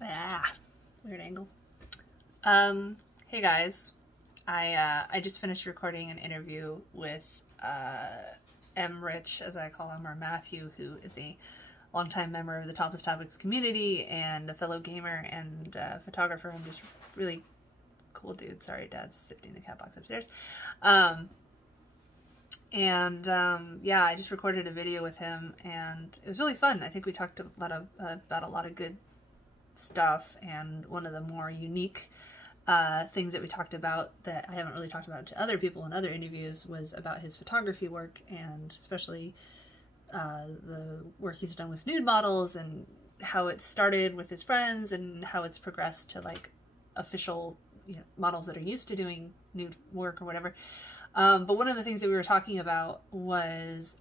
Ah, weird angle. Hey guys, I just finished recording an interview with M. Rich, as I call him, or Matthew, who is a longtime member of the Topless Topics community and a fellow gamer and photographer, and just really cool dude. Sorry, Dad's sifting the cat box upstairs. Yeah, I just recorded a video with him, and it was really fun. I think we talked about a lot of good stuff, and one of the more unique things that we talked about that I haven't really talked about to other people in other interviews was about his photography work, and especially the work he's done with nude models, and how it started with his friends and how it's progressed to like official, you know, models that are used to doing nude work or whatever. But one of the things that we were talking about was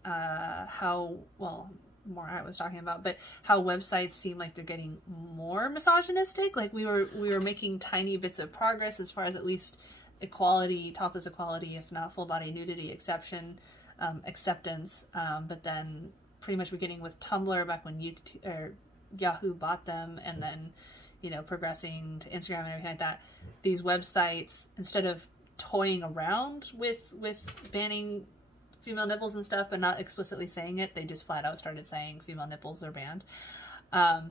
more I was talking about, but how websites seem like they're getting more misogynistic. Like we were making tiny bits of progress as far as at least equality, topless equality, if not full body nudity acceptance. But then pretty much beginning with Tumblr back when Yahoo bought them, and then, you know, progressing to Instagram and everything like that. These websites, instead of toying around with banning female nipples and stuff, but not explicitly saying it, they just flat out started saying female nipples are banned. A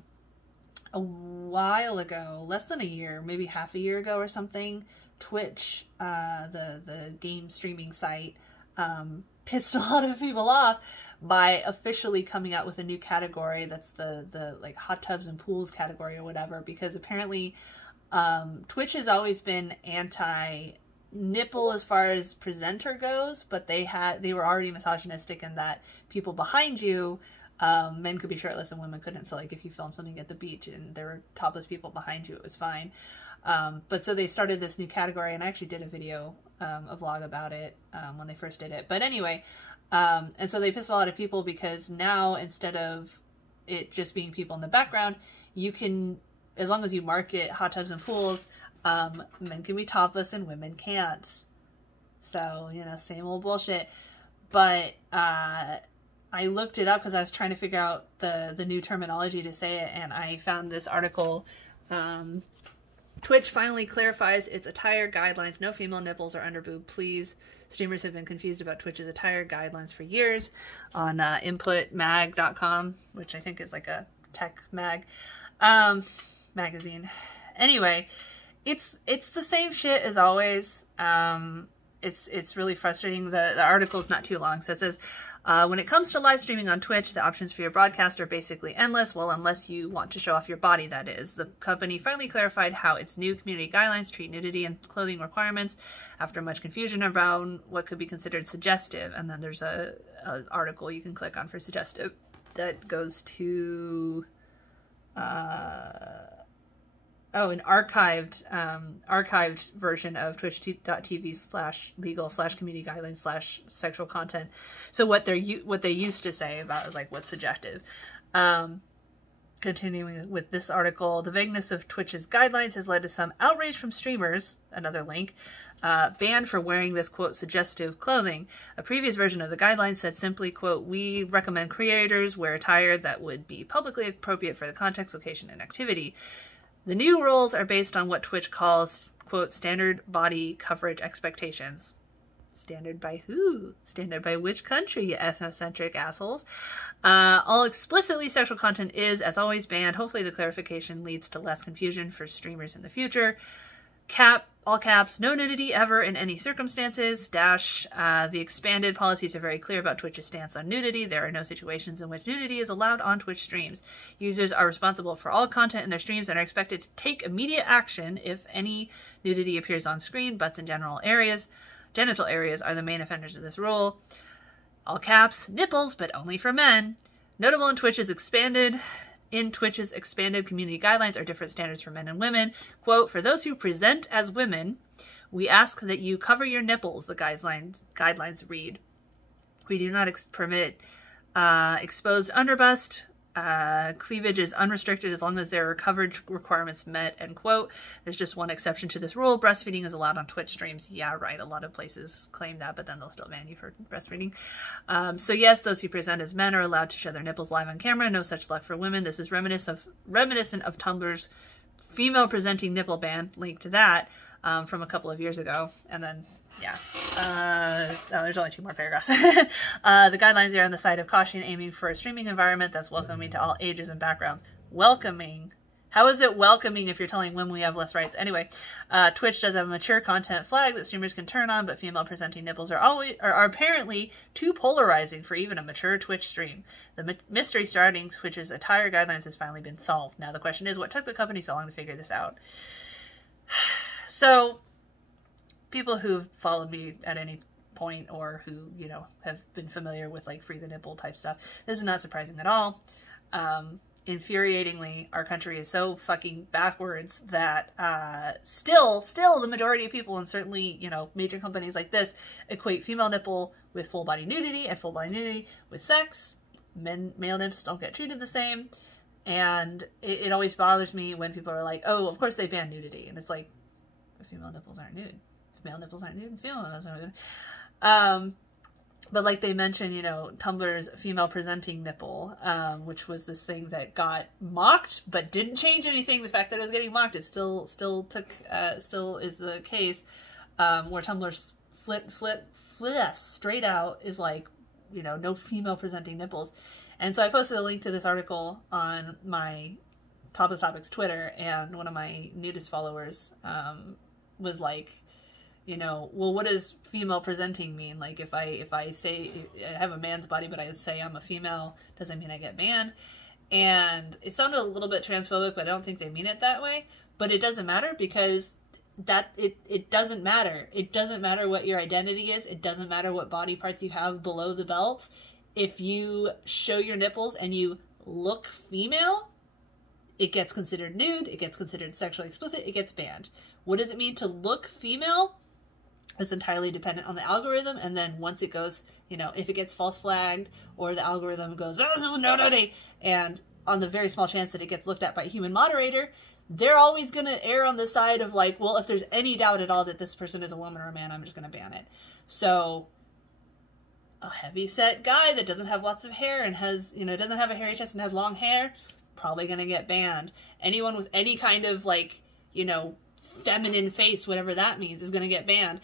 while ago, less than a year, maybe half a year ago or something, Twitch, the game streaming site, pissed a lot of people off by officially coming out with a new category that's the like hot tubs and pools category or whatever, because apparently Twitch has always been anti nipple as far as presenter goes, but they were already misogynistic in that people behind you, men could be shirtless and women couldn't. So like if you filmed something at the beach and there were topless people behind you, it was fine. But so they started this new category, and I actually did a video, a vlog about it when they first did it. But anyway, and so they pissed a lot of people because now, instead of it just being people in the background, you can, as long as you market hot tubs and pools, men can be topless and women can't. So, you know, same old bullshit. But I looked it up because I was trying to figure out the new terminology to say it, and I found this article. Twitch finally clarifies its attire guidelines. No female nipples or underboob, please. Streamers have been confused about Twitch's attire guidelines for years on inputmag.com, which I think is like a tech magazine. Anyway, it's the same shit as always. It's really frustrating. The article's not too long, so it says, when it comes to live streaming on Twitch, the options for your broadcast are basically endless. Well, unless you want to show off your body, that is. The company finally clarified how its new community guidelines treat nudity and clothing requirements after much confusion around what could be considered suggestive. And then there's an article you can click on for suggestive that goes to an archived version of twitch.tv/legal/community guidelines/sexual content. So what they used to say about is like what's suggestive. Continuing with this article, the vagueness of Twitch's guidelines has led to some outrage from streamers, another link, banned for wearing this, quote, suggestive clothing. A previous version of the guidelines said simply, quote, we recommend creators wear attire that would be publicly appropriate for the context, location, and activity. The new rules are based on what Twitch calls, quote, standard body coverage expectations. Standard by who? Standard by which country, you ethnocentric assholes? All explicitly sexual content is, as always, banned. Hopefully the clarification leads to less confusion for streamers in the future. All caps, no nudity ever in any circumstances. The expanded policies are very clear about Twitch's stance on nudity. There are no situations in which nudity is allowed on Twitch streams. Users are responsible for all content in their streams and are expected to take immediate action if any nudity appears on screen. Butts and genital areas are the main offenders of this rule. All caps, nipples, but only for men. Notable in Twitch's expanded community guidelines are different standards for men and women. Quote, for those who present as women, we ask that you cover your nipples, the guidelines read. We do not permit exposed underbust. Cleavage is unrestricted as long as there are coverage requirements met, end quote. There's just one exception to this rule. Breastfeeding is allowed on Twitch streams. Yeah, right. A lot of places claim that, but then they'll still ban you for breastfeeding. So yes, those who present as men are allowed to show their nipples live on camera. No such luck for women. This is reminiscent of Tumblr's female presenting nipple ban, link to that from a couple of years ago. And then, yeah, there's only 2 more paragraphs. The guidelines are on the side of caution, aiming for a streaming environment that's welcoming to all ages and backgrounds. Welcoming. How is it welcoming if you're telling women we have less rights? Anyway, Twitch does have a mature content flag that streamers can turn on, but female presenting nipples are apparently too polarizing for even a mature Twitch stream. The mystery surrounding Twitch's attire guidelines has finally been solved. Now the question is, what took the company so long to figure this out? So, people who've followed me at any point, or who, you know, have been familiar with like free the nipple type stuff, this is not surprising at all. Infuriatingly, our country is so fucking backwards that still the majority of people, and certainly, you know, major companies like this, equate female nipple with full body nudity and full body nudity with sex. Male nips don't get treated the same. And it always bothers me when people are like, oh, of course they ban nudity. And it's like, the female nipples aren't nude. Male nipples aren't nude, and female nipples aren't nude. But like they mentioned, you know, Tumblr's female presenting nipple, which was this thing that got mocked, but didn't change anything. The fact that it was getting mocked, it still is the case, where Tumblr's straight out is like, you know, no female presenting nipples. And so I posted a link to this article on my Topless Topics Twitter, and one of my nudist followers was like, you know, well, what does female presenting mean? Like, if I say I have a man's body, but I say I'm a female, doesn't mean I get banned. And it sounded a little bit transphobic, but I don't think they mean it that way. But it doesn't matter, because it doesn't matter. It doesn't matter what your identity is. It doesn't matter what body parts you have below the belt. If you show your nipples and you look female, it gets considered nude. It gets considered sexually explicit. It gets banned. What does it mean to look female? It's entirely dependent on the algorithm, and then once it goes, you know, if it gets false flagged, or the algorithm goes, oh, this is nudity, and on the very small chance that it gets looked at by a human moderator, they're always going to err on the side of like, well, if there's any doubt at all that this person is a woman or a man, I'm just going to ban it. So a heavy-set guy that doesn't have lots of hair and has, you know, doesn't have a hairy chest and has long hair, probably going to get banned. Anyone with any kind of like, you know, feminine face, whatever that means, is going to get banned.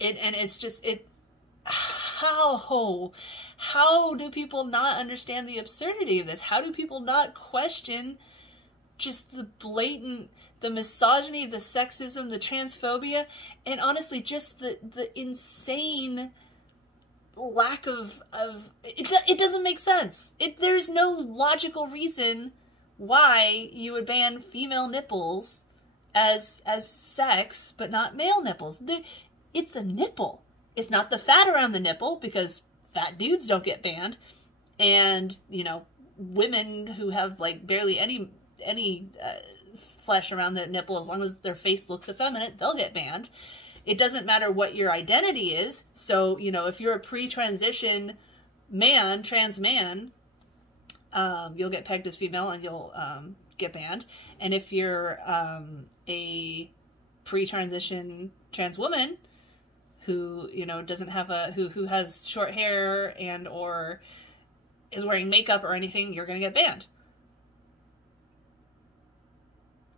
It's just, how do people not understand the absurdity of this? How do people not question just the blatant, the misogyny, the sexism, the transphobia, and honestly, just the insane lack of it doesn't make sense. There's no logical reason why you would ban female nipples as sex, but not male nipples. It's a nipple. It's not the fat around the nipple, because fat dudes don't get banned, and you know, women who have like barely any flesh around the nipple, as long as their face looks effeminate, they'll get banned. It doesn't matter what your identity is. So, you know, if you're a pre-transition man, trans man, you'll get pegged as female and you'll get banned. And if you're a pre-transition trans woman who, you know, doesn't have who has short hair and or is wearing makeup or anything, you're going to get banned.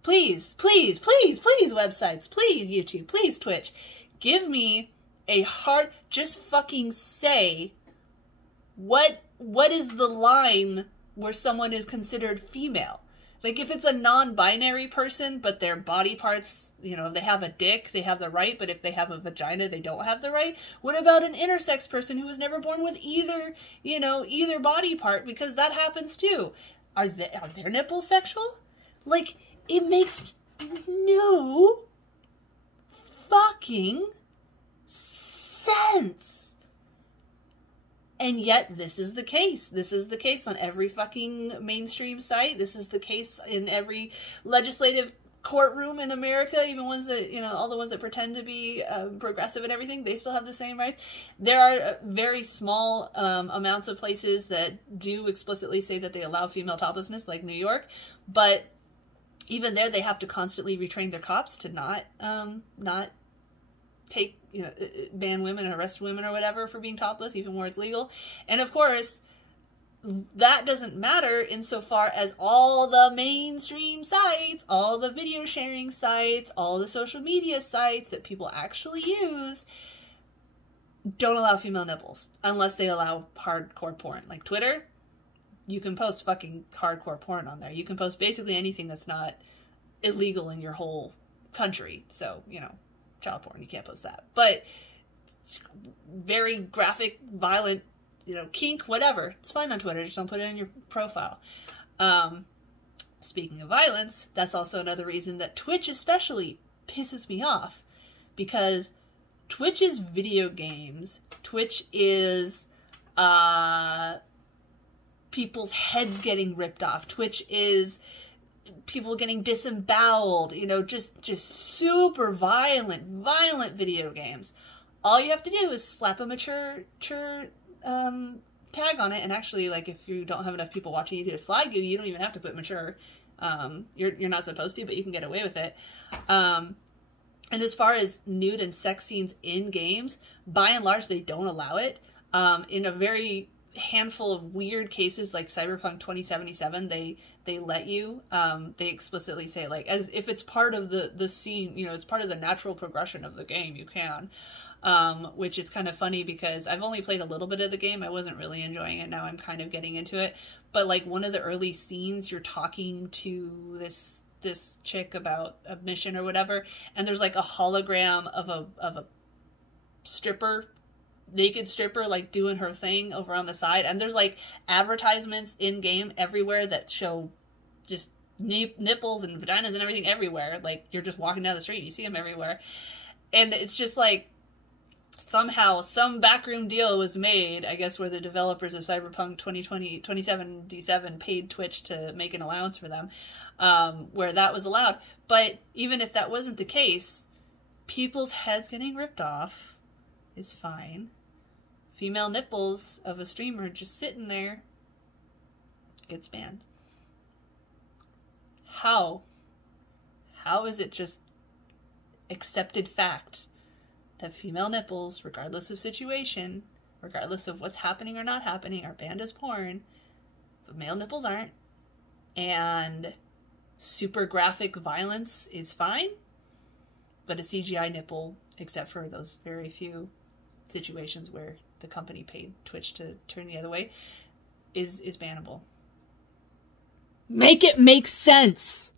Please, please, please, please, websites, please, YouTube, please, Twitch, give me a hard, just fucking say what is the line where someone is considered female. Like, if it's a non-binary person, but their body parts, you know, if they have a dick, they have the right, but if they have a vagina, they don't have the right. What about an intersex person who was never born with either, you know, either body part? Because that happens too. Are their nipples sexual? Like, it makes no fucking sense. And yet, this is the case. This is the case on every fucking mainstream site. This is the case in every legislative courtroom in America, even ones that, you know, all the ones that pretend to be progressive and everything, they still have the same rights. There are very small amounts of places that do explicitly say that they allow female toplessness, like New York, but even there, they have to constantly retrain their cops to not take, you know, ban women or arrest women or whatever for being topless, even where it's legal. And of course, that doesn't matter insofar as all the mainstream sites, all the video sharing sites, all the social media sites that people actually use don't allow female nipples unless they allow hardcore porn. Like Twitter, you can post fucking hardcore porn on there. You can post basically anything that's not illegal in your whole country. So, you know, child porn, you can't post that. But very graphic, violent, you know, kink, whatever. It's fine on Twitter. Just don't put it in your profile. Speaking of violence, that's also another reason that Twitch especially pisses me off. Because Twitch is video games. Twitch is people's heads getting ripped off. Twitch is people getting disemboweled. You know, just super violent video games. All you have to do is slap a mature tag on it, and actually, like, if you don't have enough people watching you to flag you, you don't even have to put mature. You're not supposed to, but you can get away with it. And as far as nude and sex scenes in games, by and large, they don't allow it. In a very handful of weird cases, like Cyberpunk 2077, they let you. They explicitly say, like, as if it's part of the scene, you know, it's part of the natural progression of the game, you can. Which is kind of funny because I've only played a little bit of the game. I wasn't really enjoying it. Now I'm kind of getting into it. But like one of the early scenes, you're talking to this chick about a mission or whatever, and there's like a hologram of a stripper, naked stripper, like doing her thing over on the side, and there's like advertisements in game everywhere that show just nipples and vaginas and everything everywhere. Like you're just walking down the street, you see them everywhere, and it's just like, somehow some backroom deal was made, I guess, where the developers of Cyberpunk 2077 paid Twitch to make an allowance for them, where that was allowed. But even if that wasn't the case, people's heads getting ripped off is fine. Female nipples of a streamer just sitting there gets banned. How? How is it just accepted fact that female nipples, regardless of situation, regardless of what's happening or not happening, are banned as porn, but male nipples aren't? And super graphic violence is fine, but a CGI nipple, except for those very few situations where the company paid Twitch to turn the other way, is bannable. Make it make sense!